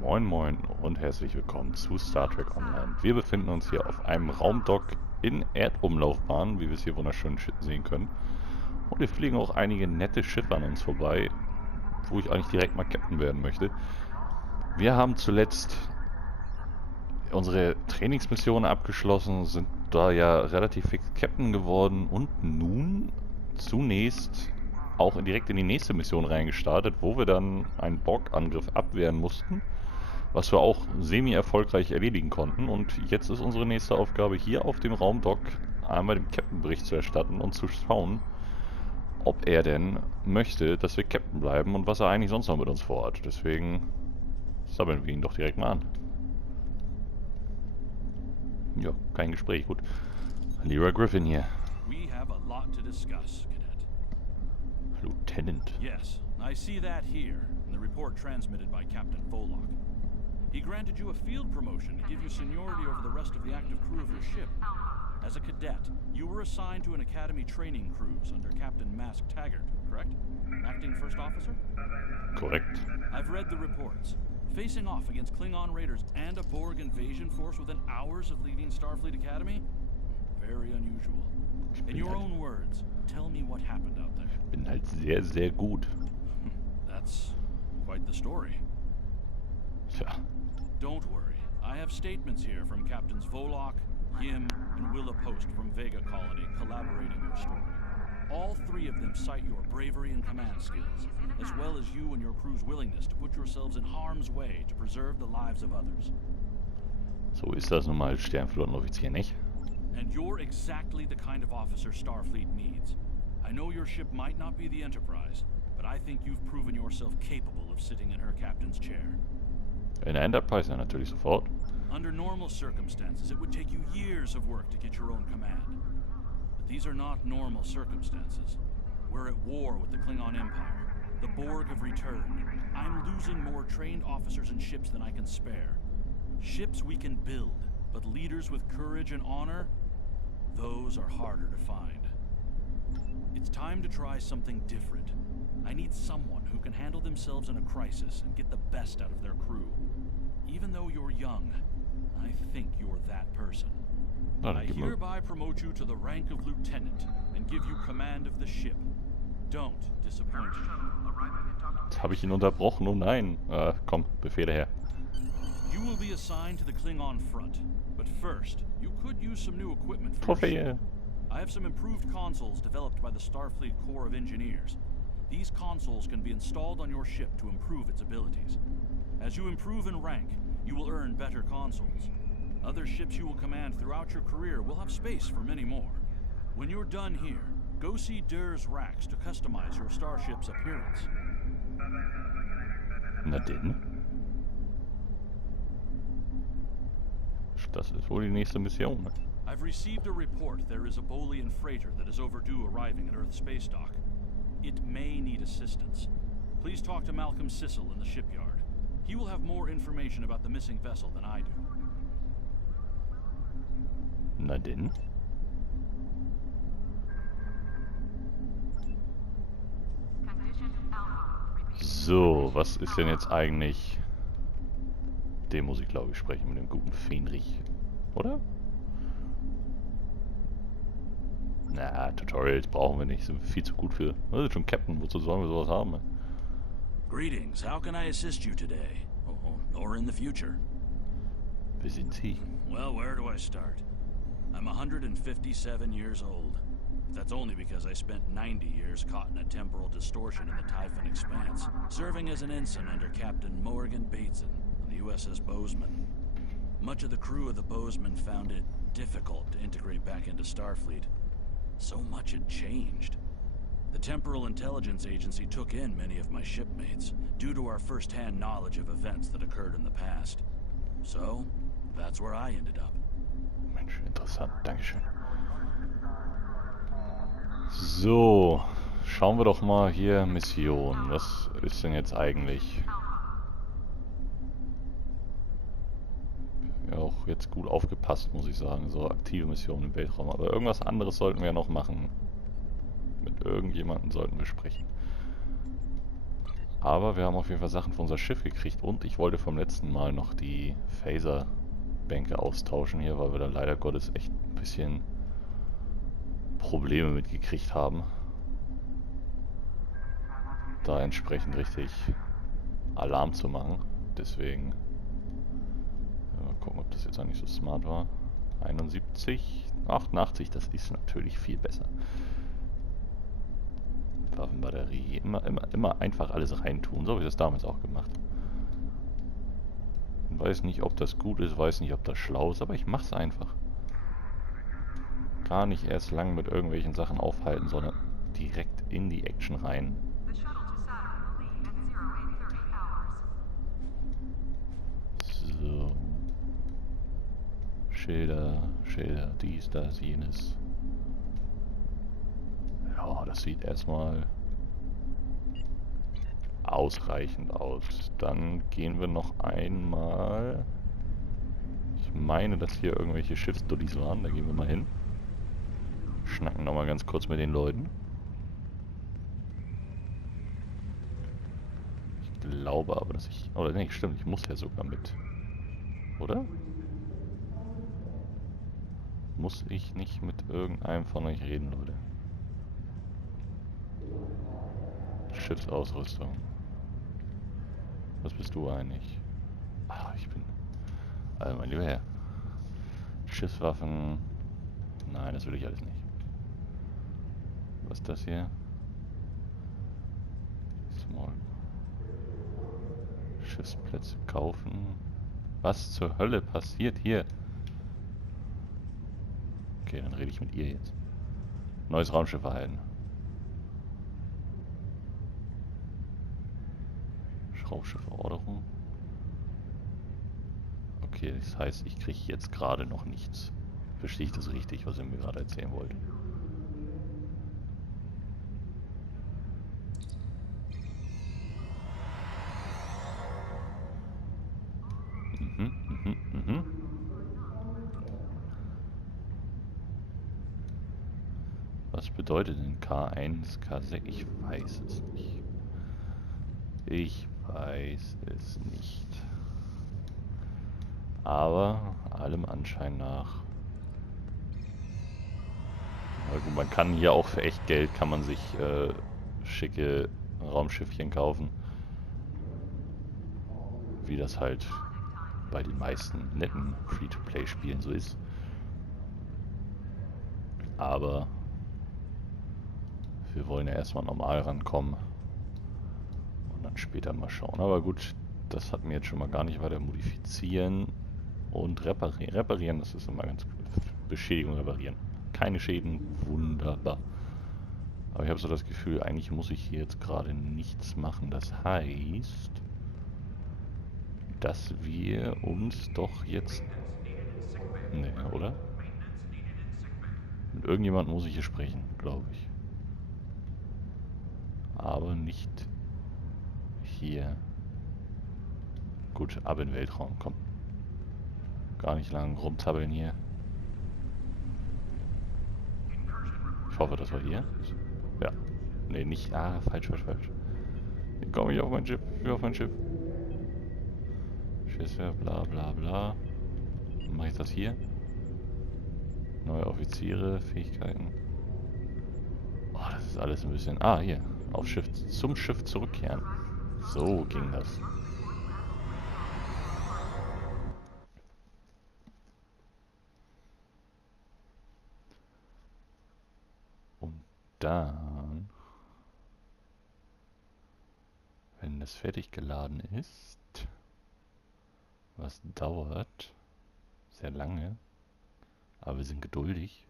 Moin Moin und herzlich willkommen zu Star Trek Online. Wir befinden uns hier auf einem Raumdock in Erdumlaufbahn, wie wir es hier wunderschön sehen können. Und wir fliegen auch einige nette Schiffe an uns vorbei, wo ich eigentlich direkt mal Captain werden möchte. Wir haben zuletzt unsere Trainingsmission abgeschlossen, sind da ja relativ fix Captain geworden und nun zunächst auch direkt in die nächste Mission reingestartet, wo wir dann einen Borg-Angriff abwehren mussten, was wir auch semi-erfolgreich erledigen konnten. Und jetzt ist unsere nächste Aufgabe, hier auf dem Raumdock einmal den Captain-Bericht zu erstatten und zu schauen, ob er denn möchte, dass wir Captain bleiben und was er eigentlich sonst noch mit uns vorhat. Deswegen sammeln wir ihn doch direkt mal an. Ja, kein Gespräch, gut. Lieber Griffin hier. We have a lot to discuss, Cadet. Lieutenant. Yes, I see that here in the report transmitted by Captain Volok. He granted you a field promotion to give you seniority over the rest of the active crew of your ship. As a cadet, you were assigned to an academy training cruise under Captain Mask Taggart, correct? Acting first officer? Korrekt. I've read the reports. Facing off against Klingon raiders and a Borg invasion force within hours of leaving Starfleet Academy? Very unusual. In your own words, tell me what happened out there. Bin halt sehr, sehr gut. That's quite the story. Tja. Don't worry. I have statements here from Captains Volok, Yim, and Willa Post from Vega Colony collaborating your story. All three of them cite your bravery and command skills, as well as you and your crew's willingness to put yourselves in harm's way to preserve the lives of others. So ist das nun mal als Sternflottenoffizier, nicht? And you're exactly the kind of officer Starfleet needs. I know your ship might not be the Enterprise, but I think you've proven yourself capable of sitting in her captain's chair. In der Enterprise natürlich sofort. Under normal circumstances, it would take you years of work to get your own command. But these are not normal circumstances. We're at war with the Klingon Empire. The Borg have returned. I'm losing more trained officers and ships than I can spare. Ships we can build, but leaders with courage and honor, those are harder to find. It's time to try something different. I need someone who can handle themselves in a crisis and get the best out of their crew. Even though you're young, I think you're that person. I hereby promote you to the rank of lieutenant and give you command of the ship. Don't disappoint me. Jetzt habe ich ihn unterbrochen, oh nein. Komm, Befehle her. You will be assigned to the Klingon front, but first, you could use some new equipment for your Trophäe. ship. I have some improved consoles developed by the Starfleet Corps of Engineers. These consoles can be installed on your ship to improve its abilities. As you improve in rank, you will earn better consoles. Other ships you will command throughout your career will have space for many more. When you're done here, go see Dur's racks to customize your starship's appearance. Na denn. Das ist wohl die nächste Mission. I've received a report there is a Bolian freighter that is overdue arriving at Earth's space dock. It may need assistance. Please talk to Malcolm Sissel in the shipyard. He will have more information about the missing vessel than I do. Na denn. So, was ist denn jetzt eigentlich... Den muss ich, glaube ich, sprechen mit dem guten Fenrich. Oder? Na, Tutorials brauchen wir nicht. Sind wir viel zu gut für. Wir sind schon Captain. Wozu sollen wir sowas haben? Greetings. How can I assist you today? Or in the future? Wer sind Sie? Well, where do I start? I'm 157 years old. That's only because I spent 90 years caught in a temporal distortion in the Typhon Expanse, serving as an ensign under Captain Morgan Bateson on the USS Bozeman. Much of the crew of the Bozeman found it difficult to integrate back into Starfleet. So much had changed. The Temporal Intelligence Agency took in many of my shipmates, due to our first-hand knowledge of events that occurred in the past. So, that's where I ended up. Mensch, interessant. Dankeschön. So, schauen wir doch mal hier Mission. Was ist denn jetzt eigentlich? Ja, auch jetzt gut aufgepasst, muss ich sagen. So aktive Missionen im Weltraum. Aber irgendwas anderes sollten wir ja noch machen. Mit irgendjemandem sollten wir sprechen. Aber wir haben auf jeden Fall Sachen für unser Schiff gekriegt und ich wollte vom letzten Mal noch die Phaser-Bänke austauschen hier, weil wir da leider Gottes echt ein bisschen Probleme mitgekriegt haben. Da entsprechend richtig Alarm zu machen. Deswegen mal gucken, ob das jetzt eigentlich so smart war. 71, 88, das ist natürlich viel besser. Waffenbatterie, immer einfach alles reintun. So habe ich das damals auch gemacht. Weiß nicht, ob das gut ist, weiß nicht, ob das schlau ist, aber ich mach's einfach. Gar nicht erst lang mit irgendwelchen Sachen aufhalten, sondern direkt in die Action rein. So. Schilder, dies, das, jenes. Ja, das sieht erstmal ausreichend aus. Dann gehen wir noch einmal. Ich meine, dass hier irgendwelche Schiffsdullis waren. Da gehen wir mal hin. Schnacken nochmal ganz kurz mit den Leuten. Ich glaube aber, dass ich... Oder nee, stimmt, ich muss ja sogar mit. Oder? Muss ich nicht mit irgendeinem von euch reden, Leute? Schiffsausrüstung. Was bist du eigentlich? Ah, ich bin... Also mein lieber Herr. Schiffswaffen... Nein, das will ich alles nicht. Was ist das hier? Small. Schiffsplätze kaufen. Was zur Hölle passiert hier? Okay, dann rede ich mit ihr jetzt. Neues Raumschiff erhalten. Raumschiffverorderung. Okay, das heißt, ich kriege jetzt gerade noch nichts. Verstehe ich das richtig, was ihr mir gerade erzählen wollt? Mhm. Was bedeutet denn K1, K6? Ich weiß es nicht. Ich weiß es nicht. Aber allem Anschein nach. Na gut, man kann hier auch für echt Geld kann man sich schicke Raumschiffchen kaufen. Wie das halt bei den meisten netten Free-to-Play-Spielen so ist. Aber wir wollen ja erstmal normal rankommen. Und dann später mal schauen. Aber gut, das hatten wir jetzt schon mal gar nicht weiter. Modifizieren und reparieren. Reparieren, das ist immer ganz gut. Beschädigung reparieren. Keine Schäden, wunderbar. Aber ich habe so das Gefühl, eigentlich muss ich hier jetzt gerade nichts machen. Das heißt, dass wir uns doch jetzt... Ne, oder? Mit irgendjemandem muss ich hier sprechen, glaube ich. Aber nicht hier. Gut, ab in den Weltraum, komm. Gar nicht lang rumzappeln hier. Ich hoffe, das war hier. Ja. Ne, nicht... Ah, falsch. Ich komme nicht auf mein Schiff. Ich will auf mein Schiff. Schüsse, bla bla bla. Mache ich das hier? Neue Offiziere, Fähigkeiten. Oh, das ist alles ein bisschen... Ah, hier. Auf Schiff, zum Schiff zurückkehren. So ging das. Und dann... Wenn das fertig geladen ist... Was dauert... Sehr lange. Aber wir sind geduldig.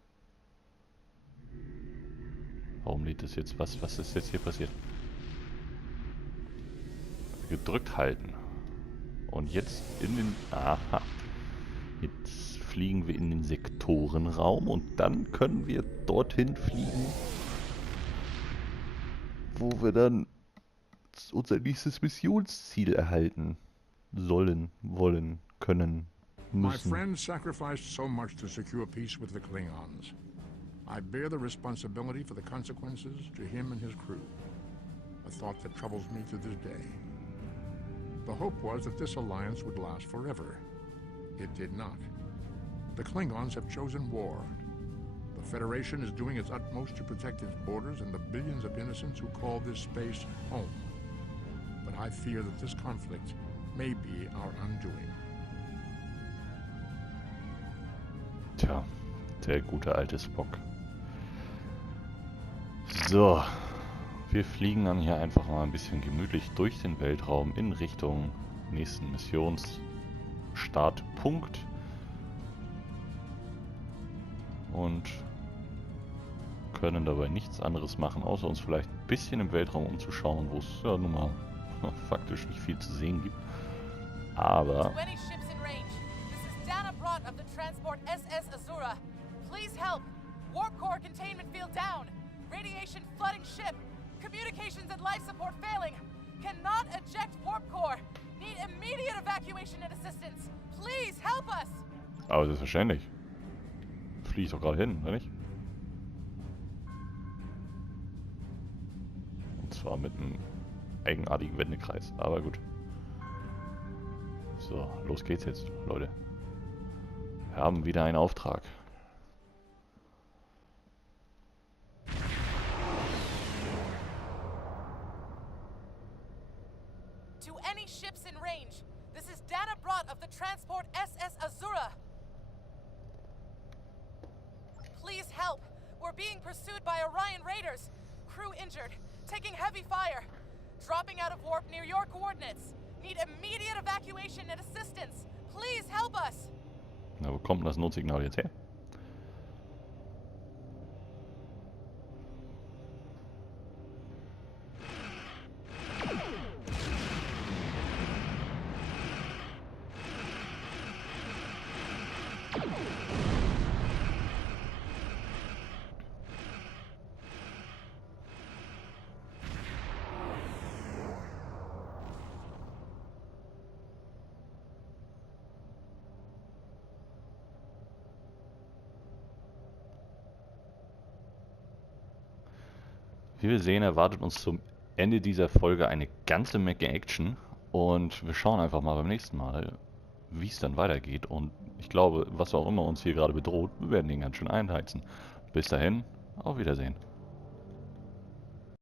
Warum lädt das jetzt? Was ist jetzt hier passiert? Gedrückt halten. Und jetzt in den... Aha. Jetzt fliegen wir in den Sektorenraum und dann können wir dorthin fliegen, wo wir dann unser nächstes Missionsziel erhalten sollen, wollen, können, müssen. My friend sacrificed so much to secure peace with the Klingons. I bear the responsibility for the consequences to him and his crew. a thought that troubles me to this day. The hope was that this alliance would last forever. It did not. The Klingons have chosen war. The Federation is doing its utmost to protect its borders and the billions of innocents who call this space home. But I fear that this conflict may be our undoing. Tja, der gute alte Spock. So, wir fliegen dann hier einfach mal ein bisschen gemütlich durch den Weltraum in Richtung nächsten Missionsstartpunkt. Und können dabei nichts anderes machen, außer uns vielleicht ein bisschen im Weltraum umzuschauen, wo es ja nun mal faktisch nicht viel zu sehen gibt. Aber aber selbstverständlich. Fliege ich doch gerade hin, oder nicht? Und zwar mit einem eigenartigen Wendekreis, aber gut. So, los geht's jetzt, Leute. Wir haben wieder einen Auftrag. To any ships in range, this is data brought of the transport SS Azura. Please help. We're being pursued by Orion raiders. Crew injured, taking heavy fire. Dropping out of warp near your coordinates. Need immediate evacuation and assistance. Please help us. Na, wo kommt denn das Notsignal jetzt her? Wie wir sehen, erwartet uns zum Ende dieser Folge eine ganze Menge Action und wir schauen einfach mal beim nächsten Mal, wie es dann weitergeht und ich glaube, was auch immer uns hier gerade bedroht, wir werden ihn ganz schön einheizen. Bis dahin, auf Wiedersehen.